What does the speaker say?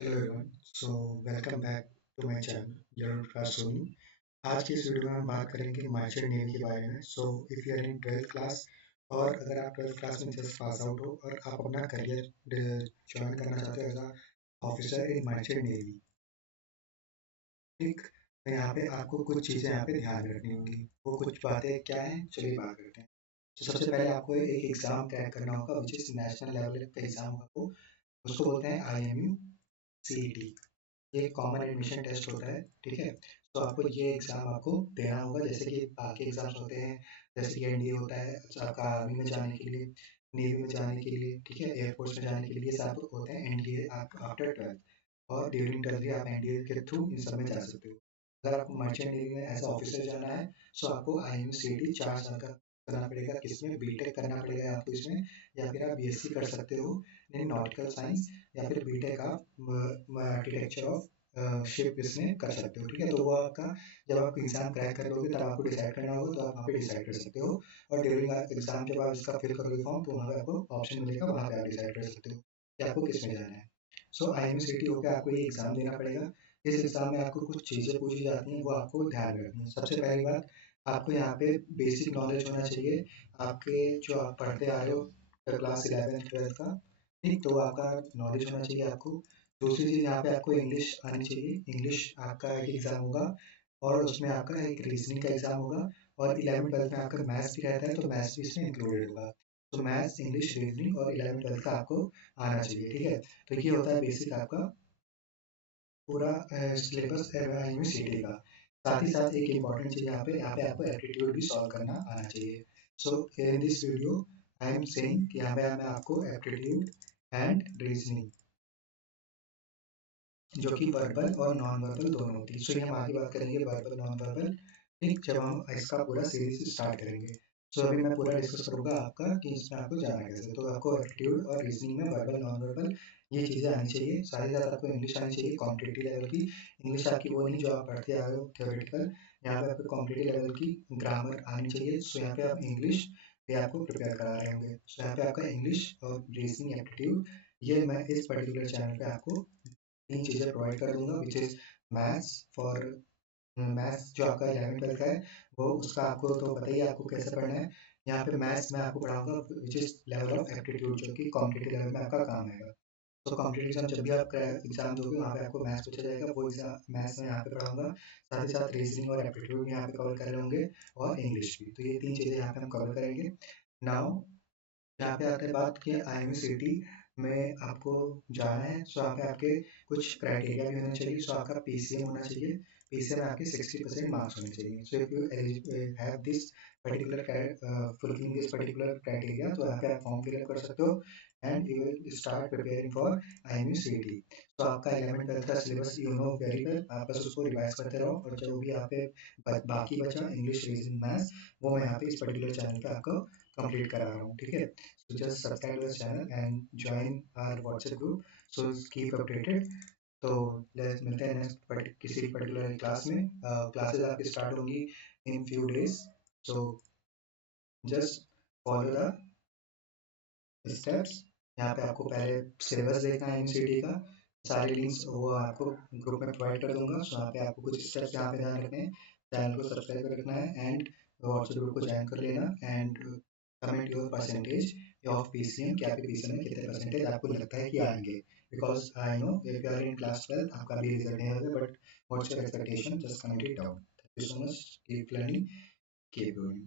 Hello everyone. So welcome back to my channel जरूर class Soni. आज की इस वीडियो में हम बात करेंगे मर्चेंट नेवी के बारे में। So if you are in 12th class और अगर आप 12th क्लास में जस्ट पास आउट हो और आप अपना करियर ज्वाइन करना चाहते हो as a officer in merchant navy, ठीक, तो यहाँ पे आपको कुछ चीज़ें यहाँ पे ध्यान में रखनी होंगी। वो कुछ बातें क्या हैं, चलिए बात करते हैं। तो सबसे पहले आपको एक एग्ज़ाम क्रैक करना होगा विच इज़ नेशनल लेवल का एग्ज़ाम होगा। वो उसको बोलते हैं IMU CET। ये कॉमन एडमिशन टेस्ट होता है, ठीक है। तो आपको ये एग्ज़ाम आपको देना होगा जैसे कि बाकी एग्ज़ाम्स होते हैं, जैसे कि एनडीए होता है आपका आर्मी में जाने के लिए, नेवी में जाने के लिए, ठीक है, एयरफोर्स में जाने के लिए सब होते हैं एनडीए आप आफ्टर 12th। और ड्यूरिंग 12th भी आप एनडीए के थ्रू इन सब में जा सकते हो। अगर आपको मर्चेंट नेवी में एज ऑफिसर जाना है तो आपको IMCD 4 साल का करना पड़ेगा। किसमें? बीटेक करना पड़ेगा आपको इसमें, या फिर आप बीएससी कर सकते हो इन नॉटिकल साइंस, या फिर बीटेक आप आर्किटेक्चर ऑफ शिप इसमें कर सकते हो, ठीक है। तो वो आपका जब आप एग्जाम क्रैक कर लोगे तब आपको डिसाइड करना होगा, तो आप वहाँ पे डिसाइड कर सकते हो। और ड्यूरिंग एग्जाम जब आप इसका फिल करोगे फॉर्म तो वहाँ पे आपको ऑप्शन मिलेगा, वहाँ पे आप डिसाइड कर सकते हो कि आपको किस में जाना है। सो IMCT होकर आपको ये एग्जाम देना पड़ेगा। इस एग्जाम में आपको कुछ चीज़ें पूछी जाती हैं, वो आपको ध्यान में रखनी है। सबसे पहली बात, आपको यहाँ पे बेसिक नॉलेज होना चाहिए आपके जो आप पढ़ते आ रहे हो क्लास 11th 12th का, ठीक, तो आपका नॉलेज होना चाहिए आपको। दूसरी चीज़ यहाँ पे आपको इंग्लिश आनी चाहिए। इंग्लिश आपका एक एग्ज़ाम होगा और उसमें आपका एक रीजनिंग का एग्ज़ाम होगा। और 11th 12th में आपका मैथ्स भी रहता है तो मैथ्स भी इसमें इंक्लूडेड होगा। तो मैथ्स, इंग्लिश, रीजनिंग और 11th 12th का आपको आना चाहिए, ठीक है। तो ये होता है बेसिक आपका पूरा सिलेबस IMCD का। साथ ही साथ एक इम्पॉर्टेंट चीज़ यहाँ पे आपको एप्टीट्यूड भी सॉल्व करना आना चाहिए। So in this video I am saying कि यहाँ पे मैं आपको एप्टीट्यूड एंड रीजनिंग, जो कि वर्बल और नॉन वर्बल दोनों होती है। सो ये हम आगे बात करेंगे वर्बल नॉन वर्बल, ठीक, जब हम इसका पूरा सीरीज स्टार्ट करेंगे। सो अभी मैं पूरा डिस्कस करूंगा आपका कि इसमें आपको जाना कैसे। तो आपको एप्टीट्यूड और रीजनिंग में वर्बल नॉन वर्बल ये चीज़ें आनी चाहिए। साथ ही साथ आपको इंग्लिश आनी चाहिए कॉम्पिटिटिव लेवल की। इंग्लिश आपकी वो नहीं जो आप पढ़ते आ रहे हो थ्योरेटिकल, यहाँ पे आपको कॉम्पिटिटिव लेवल की ग्रामर आनी चाहिए। सो यहाँ पे आप इंग्लिश पे आपको प्रिपेयर करा रहे होंगे। सो यहाँ पे आपका इंग्लिश और रीजनिंग एप्टीट्यूड ये मैं इस पर्टिकुलर चैनल पे आपको तीन चीज़ें प्रोवाइड कर दूंगा which is maths for maths जो आपका 11th 12th का है वो उसका आपको तो पता ही है आपको कैसे पढ़ना है। यहाँ पे मैथ्स मैं आपको पढ़ाऊंगा which is level of aptitude, जो कि कॉम्पिटिटिव लेवल में आपका काम आएगा। तो कॉम्पिटिटिव एग्जाम जब भी आप एग्जाम दोगे वहाँ पे आपको मैथ्स पूछा जाएगा, वो एग्जाम मैथ्स में यहाँ पे पढ़ाऊंगा। साथ ही साथ रीजनिंग और एप्टीट्यूड भी यहाँ पे कवर कर रहे होंगे और इंग्लिश भी। तो ये तीन चीज़ें यहाँ पे हम कवर करेंगे। नाउ यहाँ पे आते हैं बात कि IMCT में आपको जाना है, सो यहाँ पे आपके कुछ क्राइटेरिया भी होने चाहिए। सो आपका PCM होना चाहिए। PCM में आपके 60% मार्क्स होने चाहिए। So if you have this particular fulfilling this particular criteria तो यहाँ पे आप फॉर्म फिलअप कर सकते हो and you will start preparing for IMCT। तो आपका 11th 12th का syllabus you know very well, आप बस उसको रिवाइज करते रहो और जो भी यहाँ पे बाकी बचा इंग्लिश, रीजनिंग, मैथ्स, वो मैं यहाँ पे इस पर्टिकुलर चैनल पे आपको कंप्लीट करा रहा हूँ, ठीक है। So just subscribe this channel and join our WhatsApp group. So keep updated. तो लेट्स मिलते हैं नेक्स्ट किसी पर्टिकुलर क्लास में। क्लासेस आपकी स्टार्ट होंगी in few days. So just follow the steps. यहाँ पे आपको पहले सिलेबस देखना है IMCD का। सारी लिंक्स वो आपको ग्रुप में प्रोवाइड कर दूंगा। सो यहाँ पे आपको कुछ स्टेप्स यहाँ पे ध्यान रखने हैं। चैनल को सब्सक्राइब कर रखना है एंड व्हाट्सएप ग्रुप को ज्वाइन कर लेना and comment your percentage of PCM कि आपके PCM में कितने परसेंटेज आपको लगता है कि आएंगे। Because I know if you are in class 12 आपका भी रिजल्ट नहीं होगा, but what's your expectation, just comment it down. Thank you so much, keep learning, keep going.